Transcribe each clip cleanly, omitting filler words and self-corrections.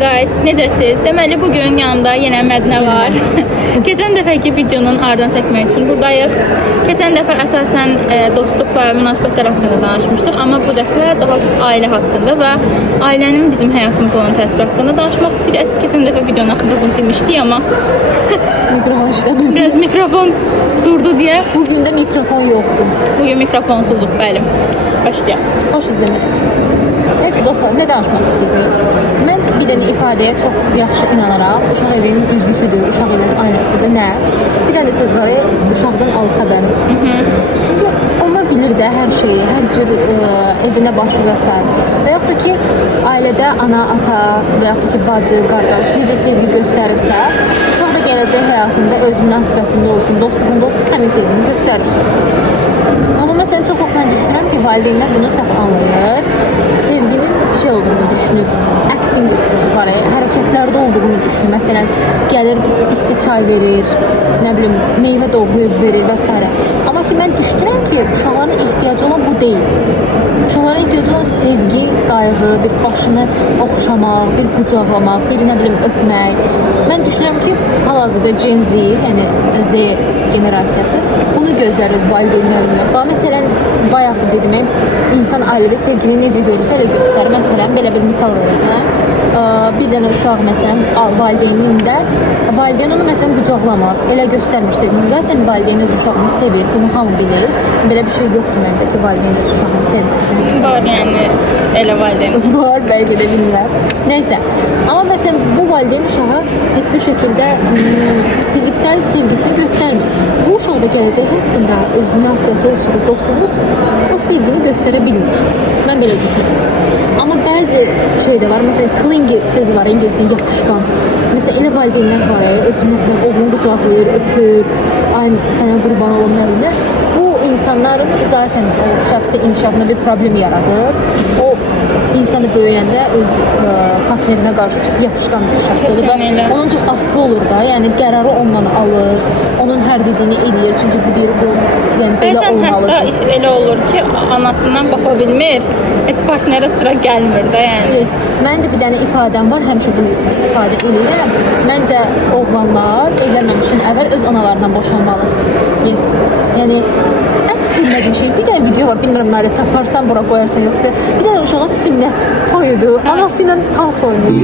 guys, necəsiz? Deməli bugün yanımda yenə Mədinə var. Keçən dəfəki videonun ardını çəkmək üçün buradayıq. Keçən dəfə əsasən dostluq və münasibətlər haqqında danışmışdıq, amma bu dəfə daha çox ailə haqqında və ailənin bizim həyatımız olan təsiri haqqında danışmaq istəyirik. Keçən dəfə videonun haqqında bunu demişdik, amma mikrofon işləmirdi. biraz mikrofon durdu deyə. Bugün də mikrofon yoxdur. Bugün mikrofonsuzluq, bəli. Başlayaq. Xoş izləmədik. Neyse dostlar, ne danışmaq istəyirik? Mən bir dənə ifadəyə çox yaxşı inanaraq, uşaq evinin düzgüsüdür, uşaq evinin aynasıdır, nə? Bir dənə söz var, uşaqdan al xəbəri. Çünki onlar bilir də hər şeyi, hər cür evdə nə başı və s. Və yaxud da ki, ailədə ana, ata və yaxud da ki, bacı, qardaş necə sevgi göstəribsə, uşaq da gələcək həyatında öz münasibətində olsun, dostluğunda olsun, həmin sevgini göstərir. Amma məsələn, çox vaxt mən düşünürəm ki, valideynlər bunu səhv anlayır. Sevginin şey olduğunu düşünür, acting var, hərəkətlərdə olduğunu düşünür. Məsələn, gəlir isti çay verir, nə bilim, meyvə doğrayıb verir və s. Amma ki, mən düşünürəm ki, uşaqların ehtiyacı olan bu deyil. Uşaqların ehtiyacı olan sevgi, qayğı, bir başını oxşamaq, bir qucaqlamaq, bir nə bilim, öpmək. Mən düşünürəm ki, hal-hazırda Gen Z, yəni Z generasiyası bunu gözlər öz valideynlərindən. Məsələn, bayaq da dedim, insan ailədə sevgini necə görürsə elə göstərir. Məsələn, belə bir misal verəcəm. Bir dənə uşaq məsələn valideynində valideyn onu məsələn qucaqlamır, elə göstərmişsə, zaten valideyn öz uşağını sevir, bunu hamı bilir. Belə bir şey yoxdur məncə ki, valideyn öz uşağını sevməsin. Var yəni elə valideyn. Var, bəlkə də bilmirəm. Nəysə, amma məsələn bu valideyn uşağa heç bir şəkildə fiziksel sevgisini göstərmir. Bu uşaq da gələcək həyatında öz münasibəti olsun, öz dostluğu olsun, o sevgini göstərə bilmir. Mən belə düşünürəm. Amma bəzi şey də var, məsələn clingy sözü var, ingiliscə yapışqan. Məsələn elə valideynlər var, öz məsələn oğlunu qucaqlayır, öpür, ay sənə qurban olum nə bilir. Bu insanların zaten o şəxsi inkişafına bir problem yaradır. O insanı böyüyəndə öz partnerinə qarşı çox yapışqan bir şəxs olur. Onun çox aslı olur da, yəni qərarı ondan alır, onun hər dediyini eləyir. Çünki bu deyir, bu yəni belə olmalıdır. Hətta elə olur ki, anasından qapa bilmir, heç partnerə sıra gəlmir də yəni. Yes. Mənim də bir dənə ifadəm var, həmişə bunu istifadə edirəm. Məncə oğlanlar evlənməmişdən əvvəl öz analarından boşanmalıdır. Yes. Yəni ən sevmədiyim şey, bir dənə video var, bilmirəm nədə taparsan, bura qoyarsan yoxsa, bir dənə uşağa sünnət toyudur, anası ilə dans oynayır.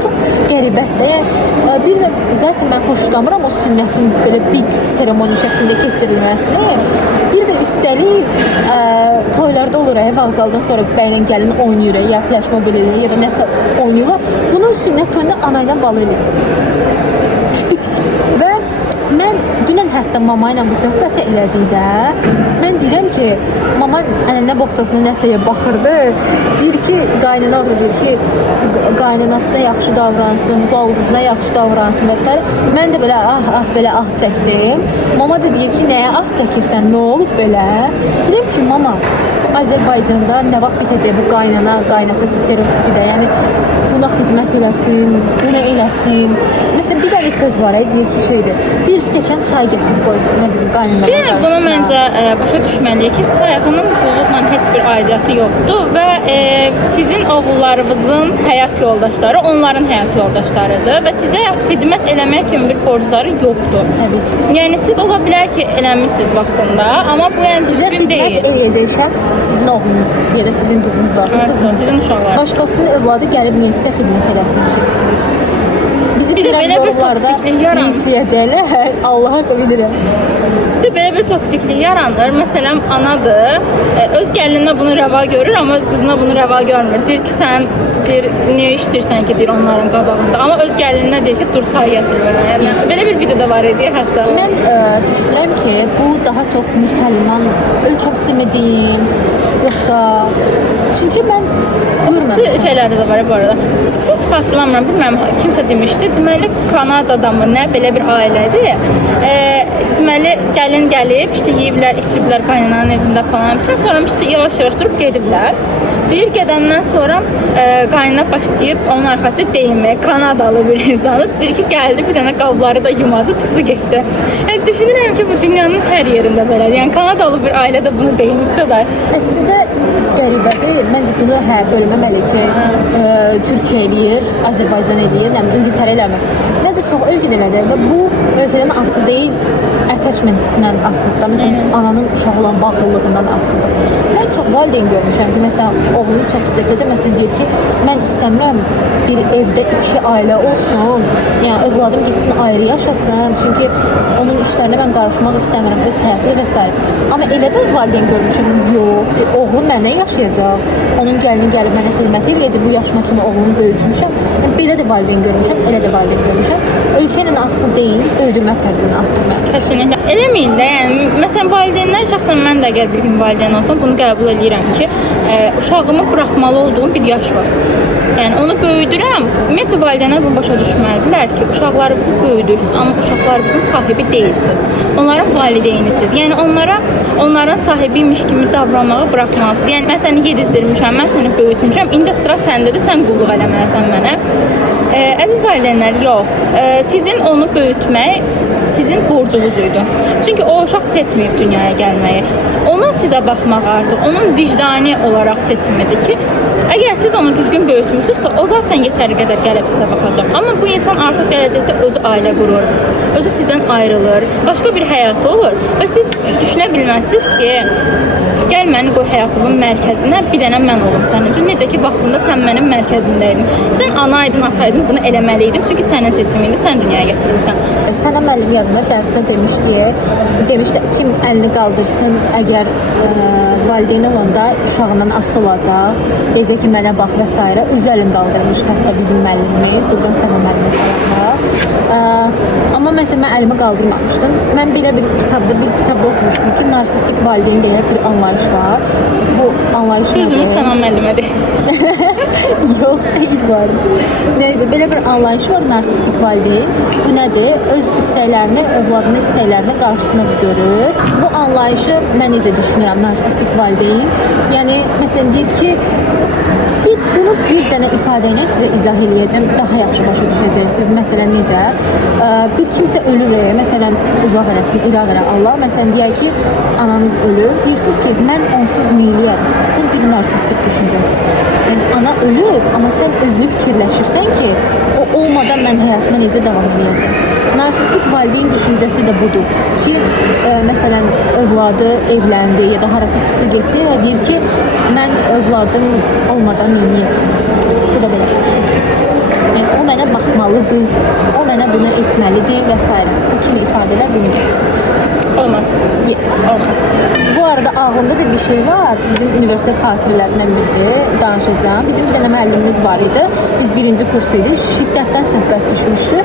Çox qəribədir. Bir də zaten mən xoşlamıram o sünnətin belə big seremoni şəklində keçirilməsini. Bir də üstəlik toylarda olur, vağzaldan sonra bəylə gəlin oynayır, ya flash mob eləyir, ya da nəsə oynayırlar. Bunun sünnət toyunda ana ilə balı eləyir. Və mən dünən hətta mama ilə bu söhbəti elədikdə, mən deyirəm ki, mama ənənə boğçasına nəsəyə baxırdı. Deyir ki, qaynana orada deyir ki, qaynanasına yaxşı davransın, baldızına yaxşı davransın və s. Mən də belə belə çəkdim. Mama da deyir ki, nəyə çəkirsən, nə olub belə? Deyirəm ki, mama, Azərbaycanda nə vaxt bitəcək bu qaynata stereotipi də, yəni buna xidmət eləsin, buna eləsin. Məsələn, bir dənə söz var, deyir ki, şeydir, bir stəkan çay götürüb qoydu, nə bilim, qaynanana qarşısına. Bunu məncə başa düşməliyik ki, sayğının mutluluqla heç bir aidiyyatı yoxdur və sizin oğullarınızın həyat yoldaşları onların həyat yoldaşlarıdır və sizə xidmət eləmək kimi bir borcları yoxdur. Təbii ki. Yəni siz ola bilər ki, eləmişsiniz vaxtında, amma bu yəni sizə düzgün deyil. xidmət eləyəcək şəxs sizin oğlunuz ya da sizin qızınız varsa, Sizin uşaqlar. başqasının övladı gəlib niyə sizə xidmət eləsin ki? Bizi Bir də belə bir toksiklik yaranır. İzləyəcəklər, Allaha bilirəm. Belə bir toksiklik yaranır. Məsələn, anadır, öz gəlininə bunu rəva görür, amma öz qızına bunu rəva görmür. Deyir ki, sən niyə işləyirsən ki, deyir onların qabağında. Amma öz gəlininə deyir ki, dur çay gətir mənə. Yəni, belə bir video da var idi hətta. Mən düşünürəm ki, bu daha çox müsəlman ölkəmsi mi deyim, yoxsa... Çünki mən görməmişəm. Şeylərdə də var bu arada. Sırf xatırlamıram, bilmirəm, kimsə demişdi. Deməli, Kanadada mı nə, belə bir ailədir. Deməli, gəlin gəlib, işte yeyiblər, içiblər qaynananın evində falan. Sonra işte yavaş-yavaş durub gediblər. Deyir, gedəndən sonra qaynana başlayıb onun arxası deyinməyə, Kanadalı bir insanı. Deyir ki, gəldi, bir dənə qabları da yumadı, çıxdı, getdi. Yəni, düşünürəm ki, bu dünyanın hər yerində belədir. Yəni, Kanadalı bir ailə də bunu deyinmişsə də. Əslində, qəribə qəribədir. Məncə bunu bölməməli ki, Türkiyə eləyir, Azərbaycan eləyir, İngiltərə eləmir. Məncə çox ölkə elədir və bu ölkədən asılı deyil, attachment-dən asılıdır. Məsələn, ananın uşağı olan bağlılığından asılıdır. Mən çox valideyn görmüşəm ki, məsələn, oğlunu çox istəsə də, məsələn, deyir ki, mən istəmirəm bir evdə 2 ailə olsun, yəni övladım getsin ayrı yaşasın, çünki onun işlərinə mən qarışmaq istəmirəm, öz həyatı və s. Amma elə də valideyn görmüşəm, yox, oğlum məndən yaşayacaq, onun gəlini gəlib mənə xidmət edəcək, bu yaşıma kimi oğlumu böyütmüşəm. Yəni, belə də valideyn görmüşəm, elə də valideyn görmüşəm. Ölkə ilə asılı deyil, böyüdülmə tərzinə asılıdır. Kesinlikle. Eləməyin də, yəni məsələn valideynlər şəxsən mən də əgər bir gün valideyn olsam bunu qəbul edirəm ki, uşağımı buraxmalı olduğum bir yaş var. Yəni onu böyüdürəm. Ümumiyyətlə valideynlər bunu başa düşməlidirlər ki, uşaqlarınızı böyüdürsüz, amma uşaqlarınızın sahibi deyilsiniz. Onların valideynisiniz. Yəni onların sahibiymiş kimi davranmağı buraxmalısınız. Yəni mən səni yedizdirmişəm, mən səni böyütmüşəm. İndi sıra səndədir, sən qulluq eləməlisən mənə. Əziz valideynlər, yox. Sizin onu böyütmək sizin borcunuz idi. Çünki o uşaq seçməyib dünyaya gəlməyi. Onun sizə baxmaq artıq, onun vicdani olaraq seçimidir ki, əgər siz onu düzgün böyütmüsünüzsə, o zaten yetəri qədər gəlib sizə baxacaq. Amma bu insan artıq gələcəkdə özü ailə qurur, özü sizdən ayrılır, başqa bir həyatı olur və siz düşünə bilməzsiniz ki, gəl məni qoy həyatımın mərkəzinə, bir dənə mən olum sənin üçün. Necə ki, vaxtında sən mənim mərkəzimdəydin. Sən anaydın, ataydın, bunu eləməliydin, çünki sənin seçimindi, sən dünyaya gətirmirsən. Sənə müəllim yadında dərsdə demişdi, kim əlini qaldırsın, əgər valideyn olanda uşağından asılı olacaq, deyəcək ki, mənə bax və s. Öz əlini qaldırmışdı hətta bizim müəllimimiz, buradan sənə müəllimə səlahlar. Amma məsələn, mən əlimi qaldırmamışdım. Mən belə bir kitabda oxumuşdum ki, narsistik valideyn deyilən bir anlayış var. Bu anlayış nədir? Sözümüz sənə müəllimədir. Yox, deyil var. Neyse, belə bir anlayış var, narsistik valideyn. Bu nədir? Öz istəklərini, övladının istəklərini qarşısına görür. Bu anlayışı mən necə düşünürəm, narsistik valideyn? Yəni, məsələn, deyir ki, bunu bir dənə ifadə ilə sizə izah eləyəcəm, daha yaxşı başa düşəcəksiniz. Məsələn, necə? Bir kimsə ölür, məsələn, uzaq eləsin, İraq elə Allah. Məsələn, deyək ki, ananız ölür, deyirsiniz ki, mən onsuz müylüyəm. Bu bir narsistik düşüncədir. Yəni, ana ölür, amma sən özlü fikirləşirsən ki, o olmadan mən həyatıma necə davam edəcəm. Narsistik valideyn düşüncəsi də budur ki, məsələn, övladı evləndi ya da harasa çıxdı, getdi və deyir ki, mən övladım olmadan nə edəcəm məsələn. Bu da belə bir düşüncədir. Yəni, o mənə baxmalıdır, o mənə bunu etməlidir və s. Bu kimi ifadələr bunu göstərir. Olmaz. Yes, olmaz. Bu arada ağlımda da bir şey var. Bizim universitet xatirələrindən biridir, danışacağım. Bizim bir dənə müəllimimiz var idi. Biz 1-ci kurs idi. Şiddətdən söhbət düşmüşdü.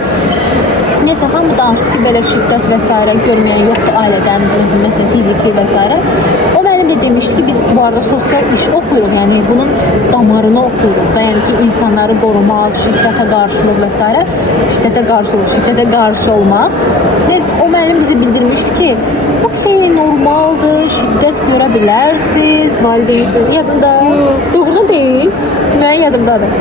Neyse, hamı danışdı ki, belə şiddət və s. görməyən yoxdur ailədən, məsələn, fiziki və s. O mənim də demişdi ki, biz bu arada sosial iş oxuyuruq, yəni bunun damarını oxuyuruq da, yəni ki, insanları qorumaq, şiddətə qarşılıq və s. Şiddətə qarşı olmaq. Neyse, o müəllim bizə bildirmişdi ki, okey, normaldır, şiddət görə bilərsiniz, valideynsiniz, yadımda. Doğru deyil. Mən yadımdadır.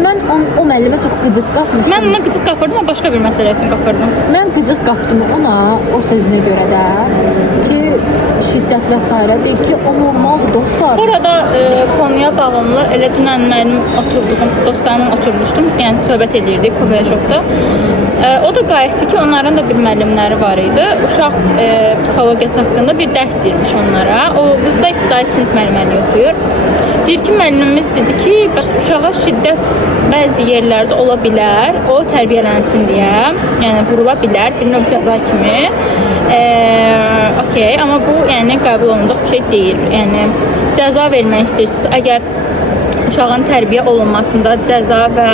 Mən o müəllimə çox qıcıq qapmışdım. Mən ona qıcıq qapırdım, amma başqa bir məsələ üçün qapırdım. Mən qıcıq qapdım ona, o sözünə görə də ki, şiddət və s. deyir ki, o normaldır, dostlar. Orada konuya bağımlı elə dünən mənim oturduğum, dostlarımla oturmuşdum, yəni söhbət edirdik Kobe Shopda. O da qayıtdı ki, onların da bir müəllimləri var idi. Uşaq psixologiyası haqqında bir dərs deyirmiş onlara. O qız da ibtidai sinif müəllimləri oxuyur. Deyir ki, müəllimimiz dedi ki, uşağa şiddət bəzi yerlərdə ola bilər, o tərbiyələnsin deyə, yəni vurula bilər, bir növ cəza kimi. Okey, amma bu yəni qəbul olunacaq bir şey deyil. Yəni cəza vermək istəyirsiniz. Əgər uşağın tərbiyə olunmasında cəza və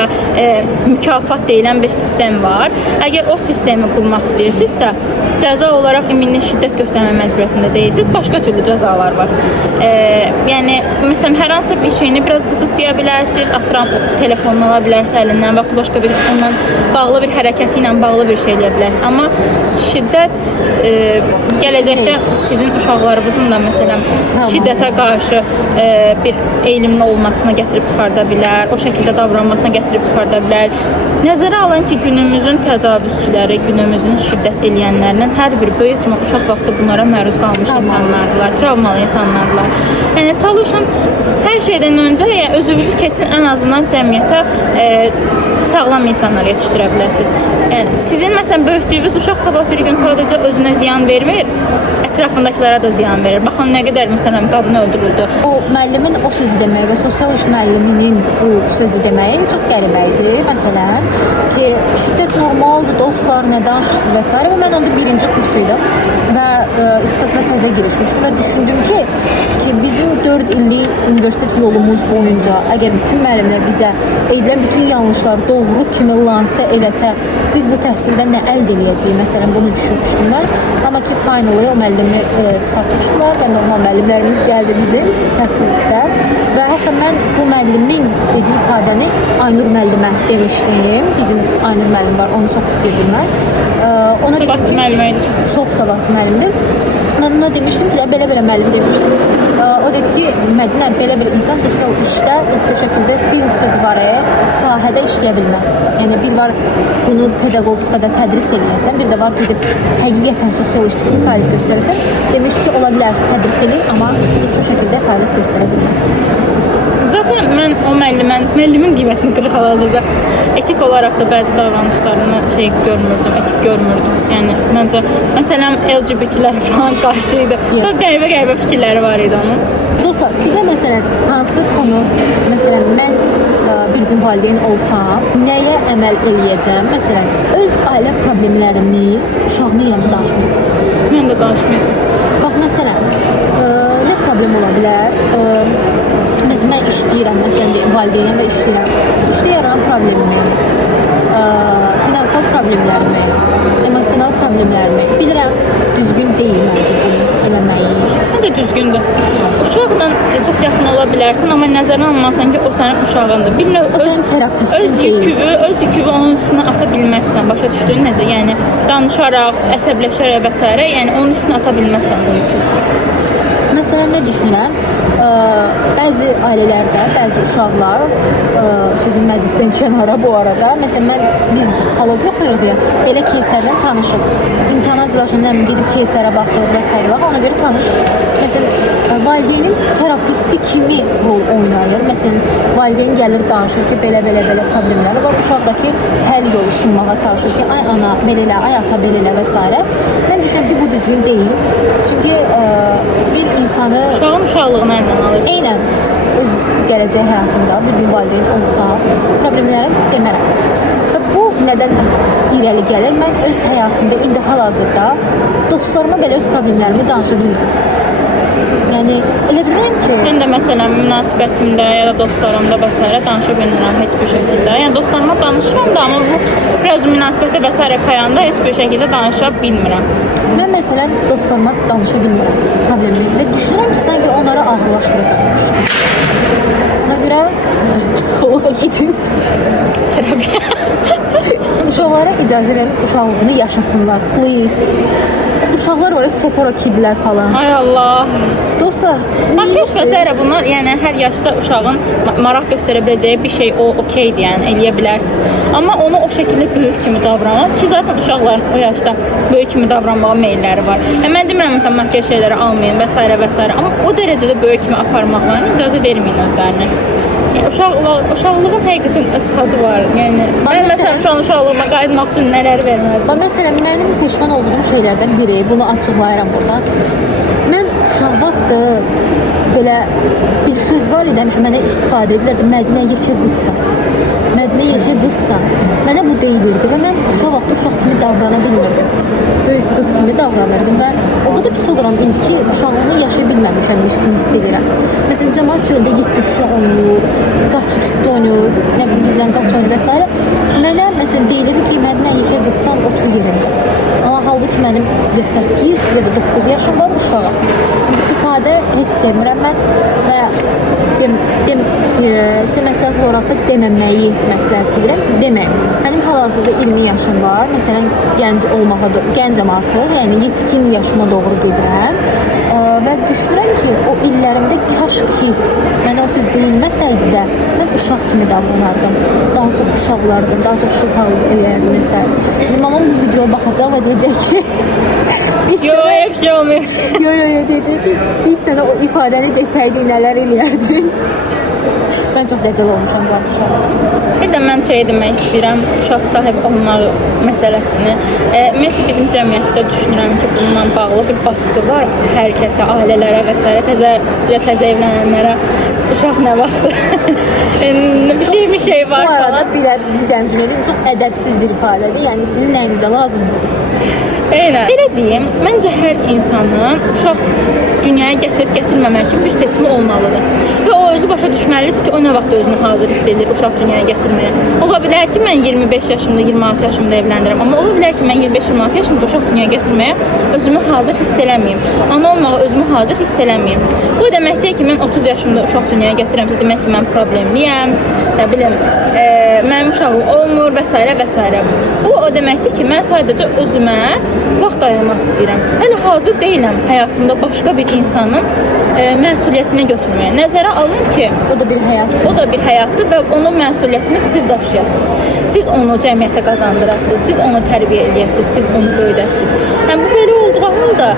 mükafat deyilən bir sistem var. Əgər o sistemi qurmaq istəyirsinizsə, cəza olaraq ümumi şiddət göstərmə məcburiyyətində deyilsiniz, başqa türlü cəzalar var. Yəni, məsələn, hər hansı bir şeyini biraz qısıtlaya bilərsiniz, atıram telefonunu ala bilərsiniz əlindən, vaxtı başqa bir ondan bağlı bir hərəkəti ilə bağlı bir şey eləyə bilərsiniz. Amma şiddət gələcəkdə sizin uşaqlarınızın da məsələn şiddətə qarşı bir eğilimli olmasına gətirib çıxarda bilər, o şəkildə davranmasına gətirib çıxarda bilər. Nəzərə alın ki, günümüzün təcavüzçüləri, günümüzün şiddət eləyənlərinin hər bir böyük ehtimal uşaq vaxtı bunlara məruz qalmış insanlardılar, travmalı insanlardılar. Yəni çalışın hər şey şeydən öncə yəni özünüzü keçin, ən azından cəmiyyətə sağlam insanlar yetişdirə bilərsiniz. Yəni sizin məsələn böyütdüyünüz uşaq sabah bir gün sadəcə özünə ziyan vermir, ətrafındakılara da ziyan verir. Baxın nə qədər məsələn qadın öldürüldü. O müəllimin o sözü deməyi və sosial iş müəlliminin bu sözü deməyi çox qəribə idi. Məsələn, ki şiddət normaldır, dostlar, nə danışırsınız və s. və mən onda birinci kursuydum və ixtisasıma təzə girişmişdim və düşündüm ki bizim 4 illik universitet yolumuz boyunca əgər bütün müəllimlər bizə edilən bütün yanlışları doğru kimi lanse eləsə, biz bu təhsildən nə əldə edəcəyik? Məsələn, bunu düşünmüşdüm mən. Amma ki, finally o müəllimi çıxartmışdılar və normal müəllimlərimiz gəldi bizim təhsildə və hətta mən bu müəllimin dediyi ifadəni Aynur müəllimə demişdim. Bizim Aynur müəllim var, onu çox istəyirdim mən. Ona Sabahki müəllimə idi. Çox sabahki müəllimdir. Mən ona demişdim ki, belə-belə müəllim demişdim. O dedi ki, Mədinə, belə bir insan sosial işdə heç bir şəkildə film sözü var, sahədə işləyə bilməz. Yəni bir var bunu pedaqogikada tədris eləyəsən, bir də var gedib həqiqətən sosial işçi kimi fəaliyyət göstərəsən. Demiş ki, ola bilər tədris eləyir, amma heç bir şəkildə fəaliyyət göstərə bilməz. Zaten mən o müəllimin qiymətini qırıq hal-hazırda etik olaraq da bəzi davranışlarını etik görmürdüm. Yəni məncə məsələn LGBT-lər falan qarşı idi. Çox qəribə fikirləri var idi onun. Dostlar, bir də məsələn hansı konu, məsələn mən bir gün valideyn olsam, nəyə əməl eləyəcəm? Məsələn, öz ailə problemlərimi uşağımın yanında danışmayacağam. Mən də danışmayacağam. Bax məsələn, nə problem ola bilər? Məsələn, mən işləyirəm, məsələn, valideynəm və işləyirəm. İşdə yaranan problemimi, finansal problemlərimi, emosional problemlərimi bilirəm, düzgün deyil məncə bunu eləməyi. Məncə düzgündür. Uşaqla çox yaxın ola bilərsən, amma nəzərə almasan ki, o sənin uşağındır. Bir növ öz yükünü onun üstünə ata bilməzsən. Başa düşdün necə? Yəni danışaraq, əsəbləşərək və s. yəni onun üstünə ata bilməzsən bu yükü. Məsələn, nə düşünürəm? Bəzi ailələrdə, bəzi uşaqlar sözün məclisdən kənara bu arada, məsələn, biz psixoloq yoxuyuruq ya, belə keyslərdən tanışıq. İmtihana hazırlaşandan gedib keyslərə baxırıq və s. ona görə tanışıq. Məsələn, valideynin terapisti kimi rol oynayır. Məsələn, valideyn gəlir, danışır ki, belə problemləri var. Uşaqdakı həll yolu sunmağa çalışır ki, ay ana, belə elə, ay ata, belə elə və s. Mən düşünürəm ki, bu düzgün deyil. Çünki bir insanı uşağın uşaqlığına əldən alır. Eynən öz gələcək həyatımda bir gün valideyn olsa, problemlərəm demərəm. Və bu nədən irəli gəlir? Mən öz həyatımda indi hal-hazırda dostlarıma belə öz problemlərimi danışa bilmirəm. Yəni elə bilirəm ki, mən də məsələn münasibətimdə ya da dostlarımda və s. danışa bilmirəm heç bir şəkildə. Yəni dostlarıma danışıram da, amma bu biraz münasibətə və s. kayanda heç bir şəkildə danışa bilmirəm. Mən məsələn dostlarıma danışa bilmirəm problemimi və düşünürəm ki, sanki onları ağırlaşdıracaqmış. Ona görə psixoloqa gedin. Terapiya. Uşaqlara icazə verin, uşaqlığını yaşasınlar, please. Uşaqlar var, Sephora kidlər falan. Ay Allah. Dostlar, Makyaj və s. bunlar, yəni hər yaşda uşağın maraq göstərə biləcəyi bir şey o okeydir, yəni eləyə bilərsiniz. Amma onu o şəkildə böyük kimi davranmaq ki, zaten uşaqların o yaşda böyük kimi davranmağa meylləri var. Mən demirəm məsələn makyaj şeyləri almayın və s. və s. amma o dərəcədə böyük kimi aparmaqlarına icazə verməyin özlərinə. Yəni uşaqlığın həqiqətən öz tadı var. Yəni mən məsələn şu an uşaqlığıma qayıtmaq üçün nələr verməzdim. Məsələn, mənim peşman olduğum şeylərdən biri, bunu açıqlayıram burada. Mən uşaq vaxtı belə bir söz var idi, həmişə mənə istifadə edilirdi. Mədinə yekə qızsan. Mədinə yekə qızsan. Mənə bu deyilirdi və mən uşaq vaxtı uşaq kimi davrana bilmirdim. Böyük qız kimi davranırdım və o qədər pis oluram indi ki, uşaqlığımı yaşaya bilməmişəmmiş kimi hiss edirəm. Məsələn, cəmaət yolda 7 şüşə oynayır, qaçı tutdu oynayır, nə bilim bizdən qaç oynayır və s. Mənə məsələn deyilirdi ki, Mədinə yekə qızsan, otur yerində. Amma halbuki mənim ya 8 ya da 9 yaşım var uşağım. İfadə heç sevmirəm mən və sizə məsləhət olaraq da deməməyi məsləhət bilirəm ki, deməyim. Mənim hal-hazırda 20 yaşım var. Məsələn, gəncəm artıq, yəni yetkin yaşıma doğru gedirəm. Və düşünürəm ki, o illərimdə kaş ki, mənə o söz deyilməsəydi də, mən uşaq kimi davranardım. Daha çox uşaqlardım, daha çox şırtaqlıq eləyərdim məsələn. Mamam bu videoya baxacaq və deyəcək ki, hep şey olmuyor. Yo, deyəcək ki, biz sənə o ifadəni desəydik nələr eləyərdin. Mən çox dəcəl olmuşam bu uşağa. Bir də mən şey demək istəyirəm, uşaq sahibi olmaq məsələsini. Ümumiyyətlə bizim cəmiyyətdə düşünürəm ki, bununla bağlı bir baskı var hər kəsə, ailələrə və s. xüsusilə təzə evlənənlərə uşaq nə vaxtı bir şey var Bu arada falan. bir dənə cümlədə çox ədəbsiz bir ifadədir. Yəni sizin nəyinizə lazımdır? Eynən. Belə deyim, məncə hər insanın uşaq dünyaya gətirməmək kimi bir seçimi olmalıdır. Və o özü başa düşməlidir ki, o nə vaxt özünü hazır hiss edir uşaq dünyaya gətirməyə. Ola bilər ki, mən 25 yaşımda, 26 yaşımda evləndirəm, amma ola bilər ki, mən 25-26 yaşımda uşaq dünyaya gətirməyə özümü hazır hiss eləməyim. Ana olmağa özümü hazır hiss eləməyim. Bu demək deyil ki, mən 30 yaşımda uşaq dünyaya gətirəmsə, demək ki, mən problemliyəm, nə bilim, mənim uşağım olmur və s. və s. Bu o deməkdir ki, mən sadəcə özümə vaxt ayırmaq istəyirəm. Hələ hazır deyiləm həyatımda başqa bir insanın məsuliyyətini götürməyə. Nəzərə alın ki, O da bir həyatdır. o da bir həyatdır və onun məsuliyyətini siz daşıyasınız. Siz onu cəmiyyətə qazandırasınız, siz onu tərbiyə eləyəsiniz, siz onu böyüdəsiniz. Yəni bu belə olduğu halda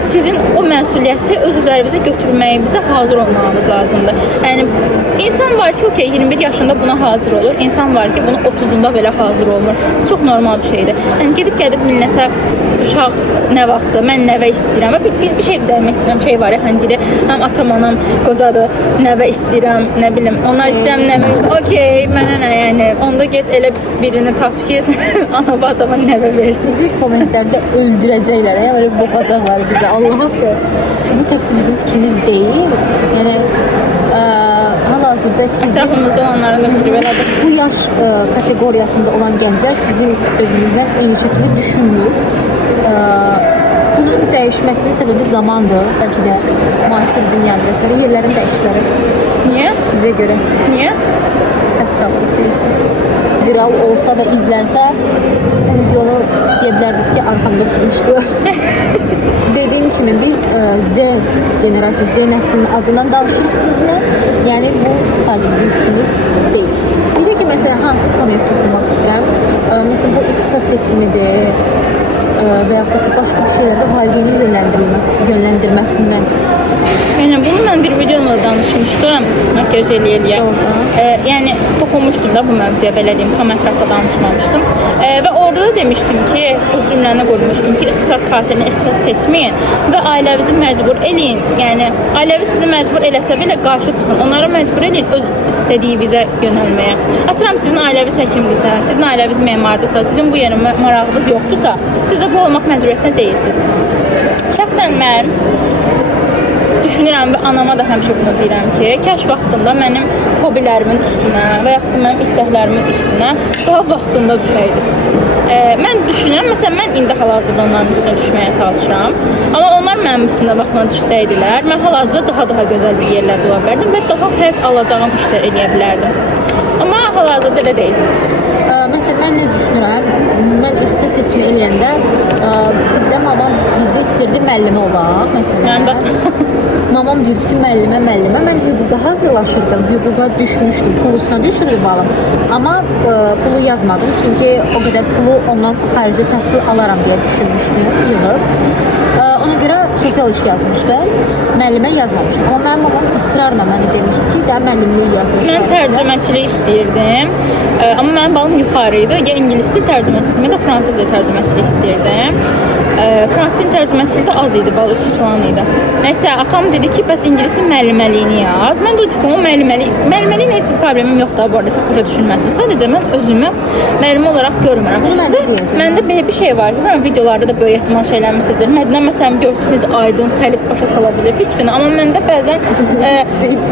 sizin o məsuliyyəti öz üzərinizə götürməyinizə hazır olmağınız lazımdır. Yəni insan var ki, okey, 21 yaşında buna hazır olur. İnsan var ki, bunun 30-unda belə hazır olmur. Bu çox normal bir şeydir. Yəni gedib millətə uşaq nə vaxtı, mən nəvə istəyirəm. Və bir şey demək istəyirəm, şey var ya, hani deyir, həm atam, anam qocadır, nəvə istəyirəm, nə bilim, onlar istəyirəm nəvə. Okey, mənə nə, yəni onda get elə birini tap ki, ana atama nəvə versin. Sizi kommentlərdə öldürəcəklər. Yəni böyle boğacaqlar bizə. Allah haqqı. Bu təkcə bizim fikrimiz deyil. Yəni hal-hazırda sizin Ətrafımızda olanların da fikri belədir. bu yaş kateqoriyasında olan gənclər sizin özünüzdən eyni şəkildə düşünmür. Bunun dəyişməsinin səbəbi zamandır. Bəlkə də müasir dünyada və s. yerlərin dəyişikləri Niyə? bizə görə Niyə? səs salırıq deyilsin. Viral olsa və izlənsə bu videonu deyə bilərdiniz ki, arxamda tutmuşdular. Dediyim kimi biz Z generasiyası, Z nəslinin adından danışırıq sizinlə. Yəni bu sadəcə bizim fikrimiz deyil. Bir də ki, məsələn, hansı konuya toxunmaq istəyirəm? Məsələn, bu ixtisas seçimidir və yaxud da başqa bir şeylərdə valideynin yönləndirməsindən. Yəni bunu mən bir videomda danışmışdım, makyaj eləyə. Yəni toxunmuşdum da bu mövzuya, belə deyim, tam ətraflı danışmamışdım. Və orada da demişdim ki, o cümləni qurmuşdum ki, ixtisas xatirinə ixtisas seçməyin və ailənizi məcbur eləyin. Yəni ailəniz sizi məcbur eləsə belə qarşı çıxın. Onları məcbur eləyin öz istədiyinizə yönəlməyə. Atıram sizin ailəniz həkimdirsə, sizin ailəniz memardırsa, sizin bu yerə marağınız yoxdursa, siz də bu olmaq məcburiyyətində deyilsiniz. Şəxsən mən düşünürəm və anama da həmişə bunu deyirəm ki, kəş vaxtında mənim hobilərimin üstünə və yaxud da mənim istəklərimin üstünə daha vaxtında düşəydiniz. Mən düşünürəm, məsələn, mən indi hal-hazırda onların üstünə düşməyə çalışıram. Amma onlar mənim üstümdə vaxtına düşsəydilər, mən hal-hazırda daha gözəl bir yerlərdə ola bilərdim və daha həzz alacağım işlər eləyə bilərdim. Amma hal-hazırda elə deyil. Məsələn, mən nə düşünürəm? Mən ixtisas seçimi eləyəndə bizdə mamam bizi istirdi müəllimə olaq, məsələn. Mamam deyirdi ki, müəllimə. Mən hüquqa hazırlaşırdım, hüquqa düşmüşdüm, pulusuna düşürüb balım. Amma pulu yazmadım, çünki o qədər pulu ondansa xarici təhsil alaram deyə düşünmüşdüm, yığıb. Ona görə sosial iş yazmışdım, müəllimə yazmamışdım. Amma mənim mamam ısrarla mənə demişdi ki, də müəllimliyi yazmışsın. Mən tərcüməçilik istəyirdim, amma mənim balım yuxarı idi. Ya ingilis dil tərcüməçilik, ya da fransız dil tərcüməçilik istəyirdim. Fransız dil tərcüməçilikdə az idi, bal 300 falan idi. Nəysə, atam dedi ki, bəs ingilisin müəlliməliyini yaz. Mən də o diplomu müəlliməliyin heç bir problemim yoxdur, bu arada sən başa düşülməsin. Sadəcə mən özümü müəllimə olaraq görmürəm. Bunu mən də deyəcəm. Məndə belə bir şey var ki, mən videolarda da böyük ehtimal şeylərmişsizdir. Mədinə məsələn görürsünüz necə aydın, səlis başa sala bilir fikrini, amma məndə bəzən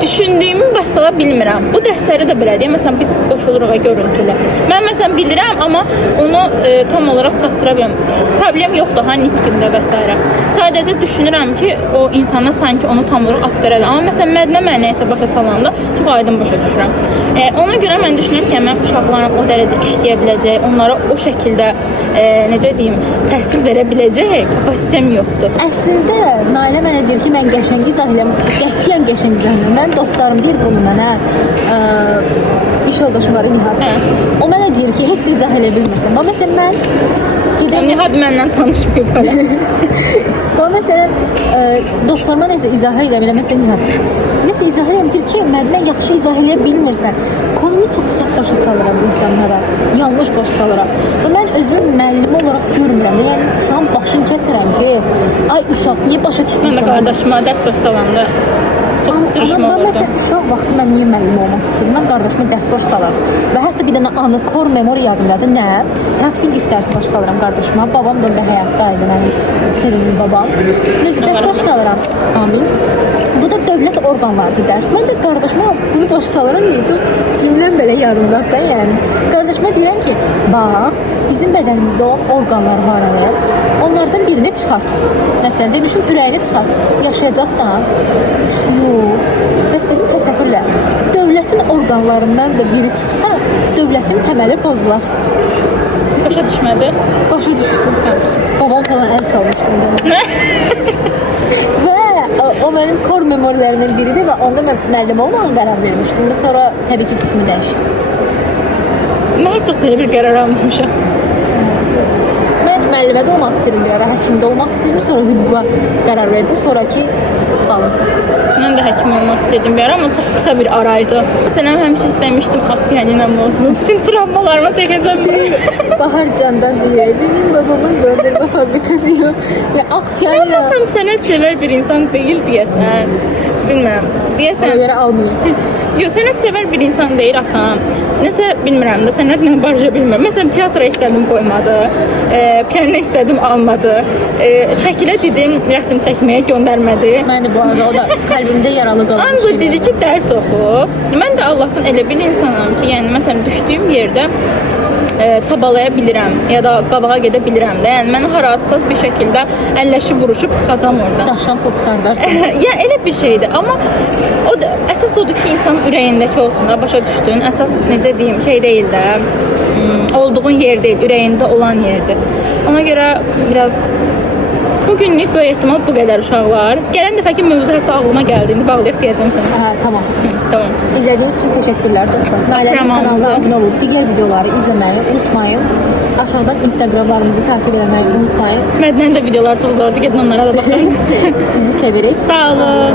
düşündüyümü başa sala bilmirəm. Bu dərsləri də belədir. Məsələn biz qoşuluruq görüntülü. Mən məsələn bilirəm, amma onu tam olaraq çatdıra bilmirəm. Problem yoxdur ha nitqində və s. Sadəcə düşünürəm ki, o insana sanki onu tam olaraq aktar edir. Amma məsələn Mədinə mənə nəsə başa salanda çox aydın başa düşürəm. Ona görə mən düşünürəm ki, mən uşaqlarla o dərəcə işləyə biləcək, onlara o şəkildə necə deyim, təhsil verə biləcək kapasitem yoxdur. Əslində Nailə mənə deyir ki, mən qəşəng izah edirəm. Qətiyyən qəşəng izah edirəm. Mən dostlarım deyir bunu mənə. İş yoldaşım var Nihat. Hə. O mənə deyir ki, heç izah edə bilmirsən. Amma məsələn mən gedəm Nihat məndən tanışmayıb hələ. Amma məsələn dostlarıma nəsə izah edirəm, elə məsələn Nihat. Nəsə izah edirəm deyir ki, məndən yaxşı izah edə bilmirsən. Konuyu çox səhv başa salıram insanlara. Yanlış başa salıram. Və mən özümü müəllim olaraq görmürəm. Yəni uşağın başını kəsirəm ki, ay uşaq niyə başa Mən də düşmürsən? qardaşıma dərs baş salanda çox cırışma Amma olurdu. məsələn uşaq vaxtı mən niyə müəllim olmaq istəyirəm? Mən qardaşıma dərs baş salarım. Və hətta bir dənə anı core memory yadımdadır. Nə? Həyat bilgisi dərsi baş salıram qardaşıma. Babam da onda həyatdaydı, mənim sevimli babam. Necə dərs baş salıram? Amin. Bu da dövlət orqanlarıdır dərs. Mən də qardaşıma bunu baş salıram deyə çox cümləm belə yarımdadır da, yəni. Qardaşıma deyirəm ki, bax, bizim bədənimizdə olan orqanlar var. Onlardan birini çıxart. Məsələn, demişim ürəyini çıxart. Yaşayacaqsan? Yox. Bəs dedim təsəvvürlə. Dövlətin orqanlarından da biri çıxsa, dövlətin təməli pozular. Başa düşmədi. Başa düşdüm. Babam falan əl çalmışdı onda. Və o mənim core memorilərimdən biridir və onda mən müəllim olmağa qərar vermişdim. Bundan sonra təbii ki fikrimi dəyişdim. Mən heç çox belə bir qərar almamışam. Mən müəllimə də olmaq istəyirəm, bir ara həkimdə olmaq istəyirəm, sonra hüquqa qərar verdim, sonraki balımca. Mən də həkim olmaq istəyirdim bir ara, amma çox qısa bir araydı. Məsələn, həmişə istəmişdim at pianinam olsun. Bütün travmalarıma çəkəcəm. Bahar Candan deyir, benim babamın dondurma fabrikası yok. Ya ah piyanino. Ama tam sənət sevər bir insan deyil deyəsən. Bilmirəm. Ona Deyəsən. göre almayayım. Yox, sənət sevər bir insan deyil atam. Nəsə bilmirəm də sənətlə barışa bilmirəm. Məsələn, teatra istədim qoymadı. Pianino istədim almadı. Şəkilə dedim rəsm çəkməyə göndərmədi. Ben de bu arada o da kalbimde yaralı kalan bir Ancaq şey. dedi ki, dərs oxu. Mən də Allahdan elə bir insanam ki, yəni məsələn düşdüyüm yerdə çabalaya bilirəm ya da qabağa gedə bilirəm də. Yəni mən haratsız bir şəkildə əlləşib vuruşub çıxacam oradan. Daşdan pul çıkardarsın. Ya elə bir şeydir, amma o da əsas odur ki, insanın ürəyindəki olsun da, başa düşdün. Əsas necə deyim, şey deyil də. Olduğun yer deyil, ürəyində olan yerdir. Ona görə biraz bugünlük böyük ehtimal bu qədər uşaqlar. Gələn dəfəki mövzu hətta ağlıma gəldi. İndi bağlayıb deyəcəm sənə. Aha, tamam. Tamam. İzlediğiniz için teşekkürler dostlar. Nailənin Programımıza- kanalına abone olup diğer videoları izlemeyi unutmayın. Aşağıdan Instagramlarımızı takip etmeyi unutmayın. Məndən də videolar çox zordur. Gedin onlara da baxın. Sizi severek. Sağ olun.